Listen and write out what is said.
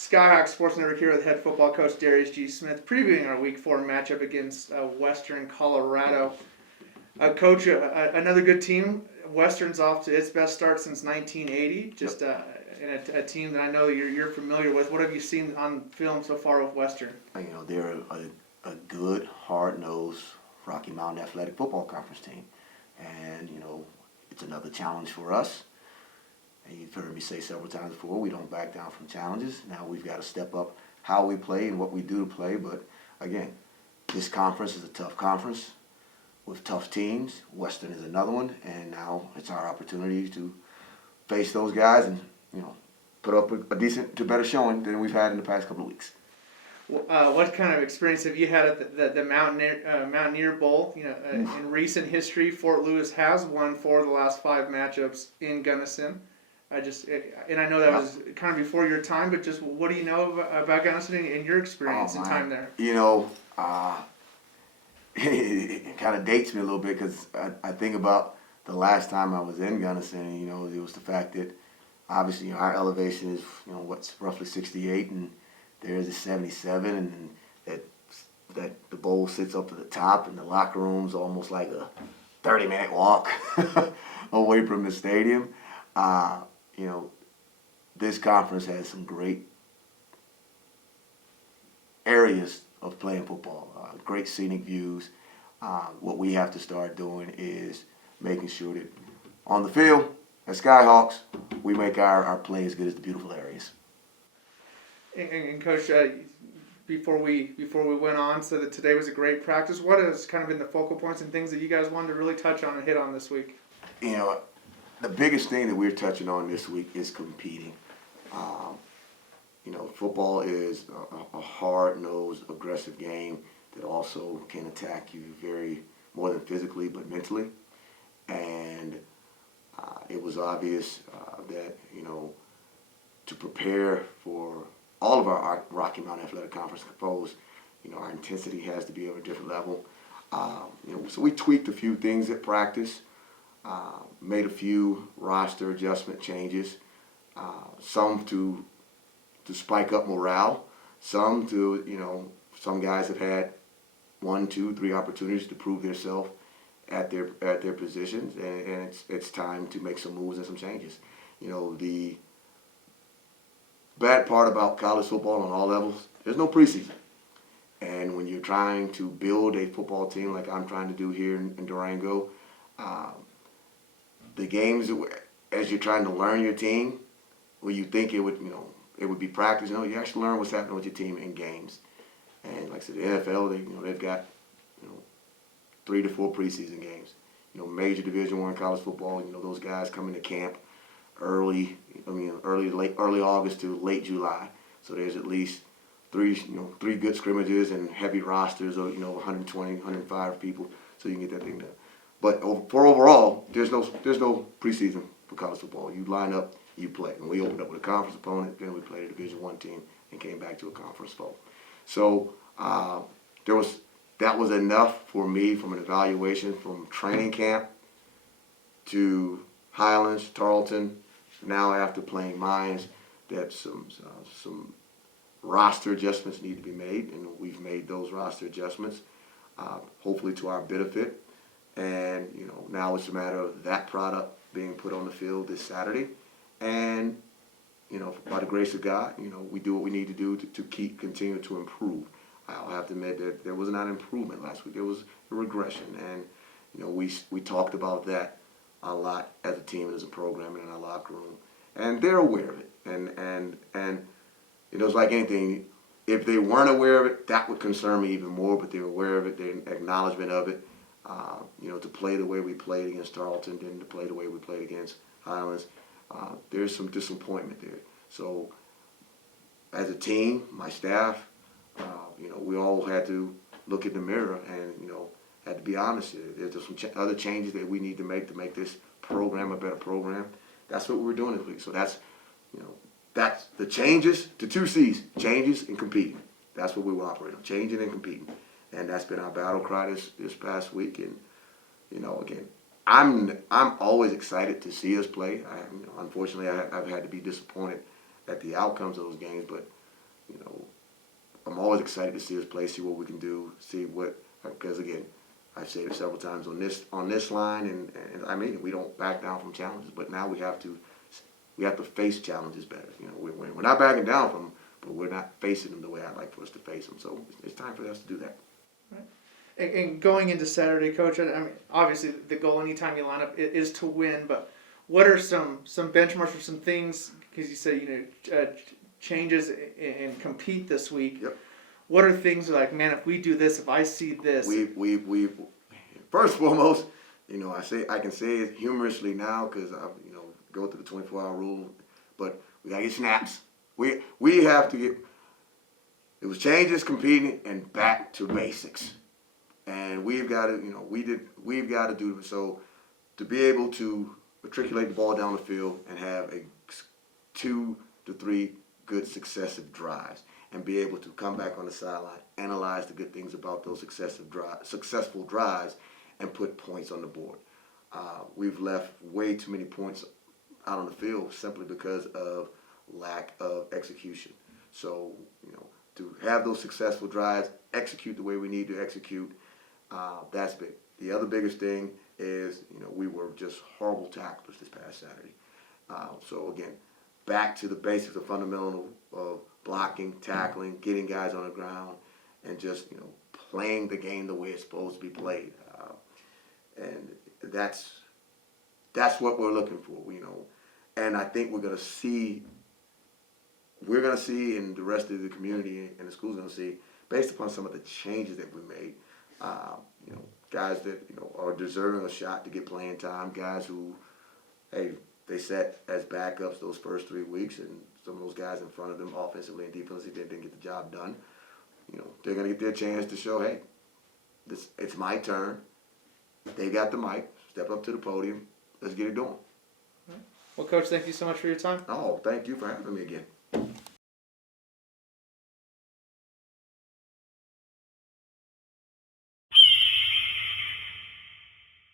Skyhawks Sports Network here with head football coach Darrius G. Smith, previewing our Week 4 matchup against Western Colorado. Coach, another good team. Western's off to its best start since 1980. Just in a team that I know you're familiar with. What have you seen on film so far with Western? They're a good, hard-nosed Rocky Mountain Athletic Football Conference team, and it's another challenge for us. And you've heard me say several times before, we don't back down from challenges. Now we've got to step up how we play and what we do to play. But again, this conference is a tough conference with tough teams. Western is another one, and now it's our opportunity to face those guys and put up a decent to better showing than we've had in the past couple of weeks. What kind of experience have you had at the Mountaineer Bowl? In recent history, Fort Lewis has won 4 of the last 5 matchups in Gunnison. I know that was kind of before your time, but just what do you know about Gunnison and your experience and time there? It kind of dates me a little bit because I think about the last time I was in Gunnison, and it was the fact that obviously our elevation is what's roughly 68, and there's a 77, and that the bowl sits up to the top, and the locker room's almost like a 30-minute walk away from the stadium. This conference has some great areas of playing football, great scenic views. What we have to start doing is making sure that on the field, as Skyhawks, we make our play as good as the beautiful areas. And Coach, before we went on, so that today was a great practice. What has kind of been the focal points and things that you guys wanted to really touch on and hit on this week? The biggest thing that we're touching on this week is competing. Football is a hard-nosed, aggressive game that also can attack you more than physically, but mentally. And it was obvious that, to prepare for all of our Rocky Mountain Athletic Conference foes, our intensity has to be at a different level. So we tweaked a few things at practice. Made a few roster adjustment changes, some to spike up morale, some to, some guys have had 1, 2, 3 opportunities to prove themselves at their positions, and it's time to make some moves and some changes. The bad part about college football on all levels, there's no preseason. And when you're trying to build a football team like I'm trying to do here in Durango, the games, as you're trying to learn your team, where you think it would be practice, you actually learn what's happening with your team in games. And like I said, the NFL, they've got 3 to 4 preseason games. Major Division I college football, those guys come into camp early August to late July. So there's at least 3 good scrimmages and heavy rosters of 120, 105 people, so you can get that thing done. But for overall, there's no preseason for college football. You line up, you play. And we opened up with a conference opponent, then we played a Division I team and came back to a conference foe. So that was enough for me from an evaluation from training camp to Highlands, Tarleton. Now after playing Mines, that some roster adjustments need to be made, and we've made those roster adjustments, hopefully to our benefit. And now it's a matter of that product being put on the field this Saturday, and by the grace of God, we do what we need to do to continue to improve. I'll have to admit that there was not an improvement last week. There was a regression, and we talked about that a lot as a team and as a program and in our locker room, and they're aware of it. And it's like anything. If they weren't aware of it, that would concern me even more. But they're aware of it. Their acknowledgement of it. To play the way we played against Tarleton, then to play the way we played against Highlands, there's some disappointment there. So, as a team, my staff, we all had to look in the mirror and had to be honest. There's some other changes that we need to make this program a better program. That's what we're doing this week. So that's the changes to 2 C's: changes and competing. That's what we were operating on: changing and competing. And that's been our battle cry this past week. And again, I'm always excited to see us play. Unfortunately, I've had to be disappointed at the outcomes of those games. But you know, I'm always excited to see us play, see what we can do, see what, because again, I've said it several times on this line, and I mean, we don't back down from challenges, but now we have to face challenges better. You know, we're not backing down from them, but we're not facing them the way I'd like for us to face them. So it's time for us to do that. And going into Saturday, Coach, I mean, obviously the goal anytime you line up is to win, but what are some benchmarks or some things, because you said, changes and compete this week. Yep. What are things like, man, if we do this, if I see this? We first and foremost, I can say it humorously now because I, go through the 24-hour rule, but we gotta get snaps. We have to get, it was changes, competing, and back to basics. And we've got to, we've got to do so to be able to matriculate the ball down the field and have a 2 to 3 good successive drives and be able to come back on the sideline, analyze the good things about those successful drives, and put points on the board. We've left way too many points out on the field simply because of lack of execution. So, to have those successful drives, execute the way we need to execute, that's big. The other biggest thing is, we were just horrible tacklers this past Saturday. So again, back to the basics of fundamental of blocking, tackling, getting guys on the ground, and just, playing the game the way it's supposed to be played. And that's what we're looking for, and I think we're gonna see, and the rest of the community and the school's gonna see, based upon some of the changes that we made, guys that, are deserving a shot to get playing time, guys who, hey, they sat as backups those first 3 weeks, and some of those guys in front of them, offensively and defensively, didn't get the job done. They're gonna get their chance to show, hey, it's my turn. They got the mic. Step up to the podium. Let's get it going. Well, Coach, thank you so much for your time. Oh, thank you for having me again.